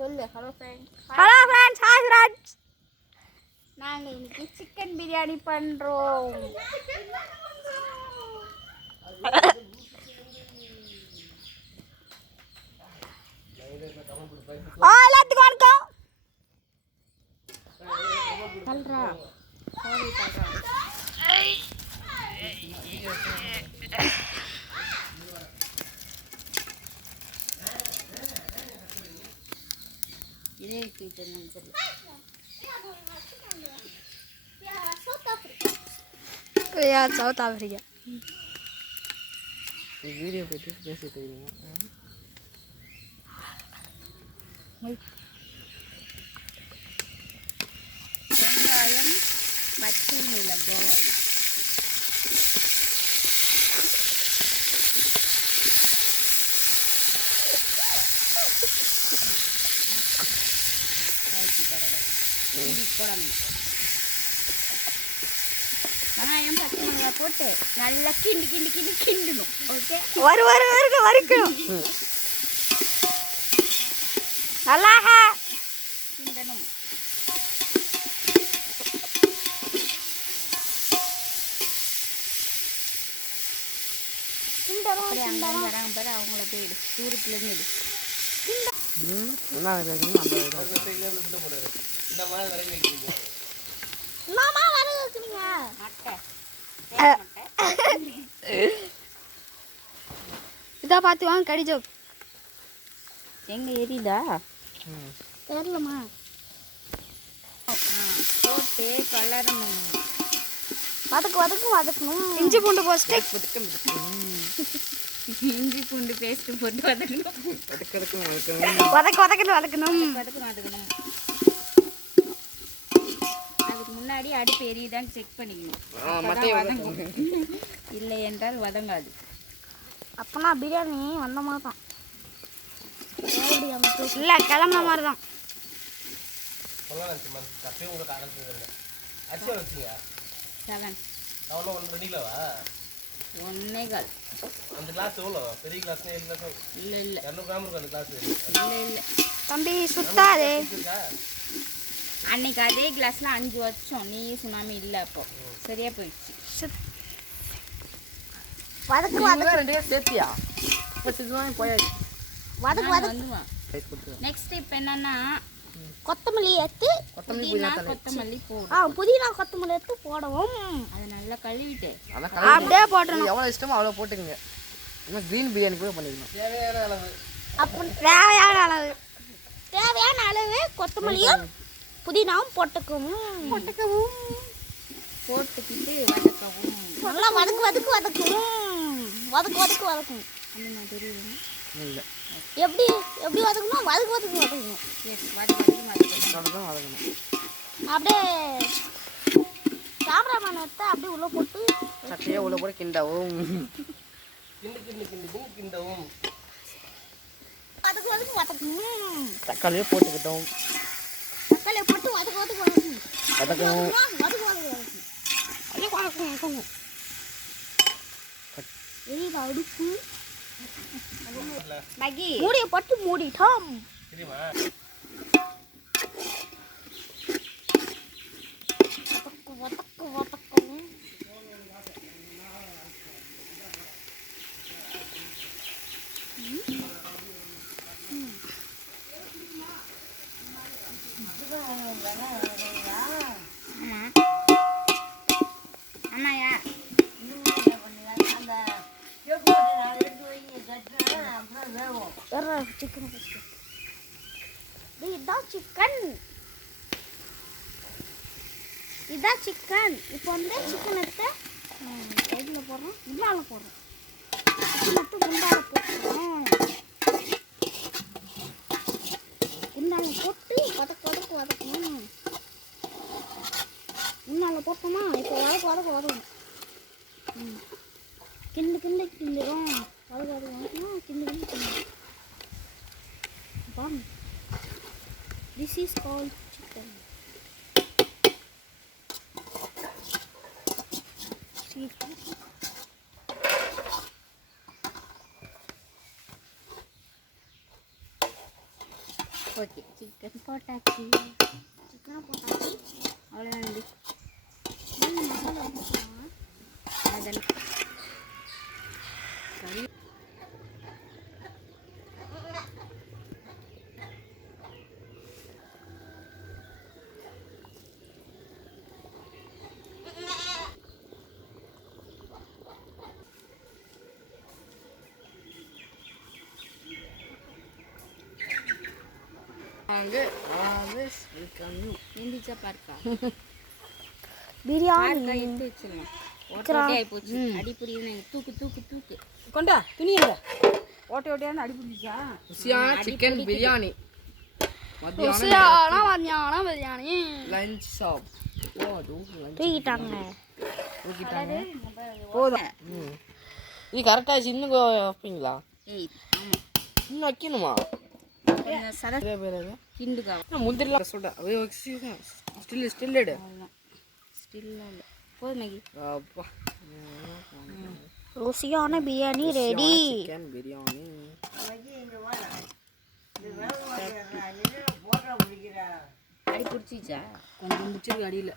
சொல்லு. Hello friends. Hello friends. Hi friends. நாங்கள் இன்னைக்கு சிக்கன் பிரியாணி பண்ணுறோம். எல்லாத்துக்கும் வணக்கம். சொல்றா இதே இருக்கு சொல்லு. சவுத் ஆப்பிரிக்கா வீடியோ பற்றி பேசிட்டு இருக்கீங்க. வெங்காயம், பச்சை மிளகாய், வெங்காயம் பச்சை மிளகாய் போட்டு நல்லா கிண்டணும். ஓகே, வரைக்கும் நல்லா கிண்டணும். வராங்க பாரு, அவங்கள போயிடு, தூரத்துலேருந்து எடு. இதா பார்த்து வாங்க கடிஜோ. எங்க எரியுதா தெரியலம்மா. போட்டு கலரணும். வதக்கணும். இஞ்சி பூண்டு போஸ்ட்டு இஞ்சி பூண்டு பேஸ்ட்டு போட்டு வதக்கணும். வதக்கணும். அதுக்கு முன்னாடி அடுப்பு எரியுதான்னு செக் பண்ணிக்கணும். வதங்கும், இல்லை என்றால் வதங்காது. அப்பனா பிரியாணி வந்த மாதிரி தான். இல்லை கிளம்புன மாதிரி தான். தம்பி சுத்தாதே. அன்னைக்கு அதே கிளாஸ்ல 5 வச்சோம். நீ சுனாமி இல்லை, அப்போ சரியா போயிடுச்சு. நெக்ஸ்ட் இப்போ என்னன்னா கொத்தமல்லி எடுத்து கொத்தமல்லி போடு. புதினா கொத்தமல்லி எடுத்து போடவும். அதை நல்லா கழுவிட்டு அப்படியே போட்டுருணும். எவ்வளோ இஷ்டமோ அவ்வளோ போட்டுக்கங்க. இன்னும் க்ரீன் பிரியாணி கூட பண்ணிக்கணும். அப்போ தேவையான அளவு கொத்தமல்லியும் புதினாவும் போட்டுக்கவும். போட்டுக்கிட்டு வதக்கவும். நல்லா வதக்கும். அந்த தெரியும் இல்லை, எப்படி வதக்கணும்? வதக்கணும். அப்படியே கேமராமேன் எடுத்து அப்படியே உள்ள போட்டு சட்டையாக உள்ள போட்டு கிண்டவும். வதக்கணும். தக்காளியே போட்டுக்கிட்டோம். தக்காளியை போட்டு வதக்கணும். அடுப்பு மூடியை போட்டு மூடிட்டோம். வதக்கும். ஆமாயா, இதான் சிக்கன். இப்போ வந்து சிக்கன் எடுத்து எதில் போடுறோம்? குண்டால போடுறோம். சிக்கன் எடுத்து குண்டால போட்டுருவோம். குண்டால போட்டு வதக்கணும். குண்டால போட்டோமா இப்போ வதக்கணும். கிண்டுறோம். வதக்கணும். கிண்டு. This is called chicken. Okay chicken போட்டாச்சு. சிக்கனை போட்டாச்சு. அவ்வளோதான். மசாலா போட்டுக்கலாம். அதெல்லாம் சரி. அங்கே வெல்கம் யூ. எந்திரிச்சா பார்க்கா பிரியாணி பார்க்கா எடுத்து வச்சிடலாம். ஓட்டே ஆகிப்போச்சு. அடிப்படின்னு தூக்கு தூக்கு தூக்கு. கொண்டா துணி எங்க ஓட்டை ஓட்டையான அடி பிடிச்சா ருசியான சிக்கன் பிரியாணி. மத்தியானம் பிரியாணி லஞ்ச் ஷாப். தூக்கிட்டாங்க. தூக்கிட்டாங்க. போதும். இது கரெக்டாக இன்னும் வைப்பீங்களா? ஏய் ஆமாம் இன்னும் வைக்கணுமா? கொஞ்சம் சர நிறைய பேர் அது கிண்டுக்கா. முந்திரிலாம் சொல்லிட்டேன். ஸ்டில் எடு. அவ்வளோதான். ஸ்டில்லாக இல்லை. போதும் மேகி. அப்பா ருசியான பிரியாணி ரெடி. சிக்கன் பிரியாணி. அடி பிடிச்சிச்சா? கொஞ்சம் முடிச்சிருக்கு அடியில்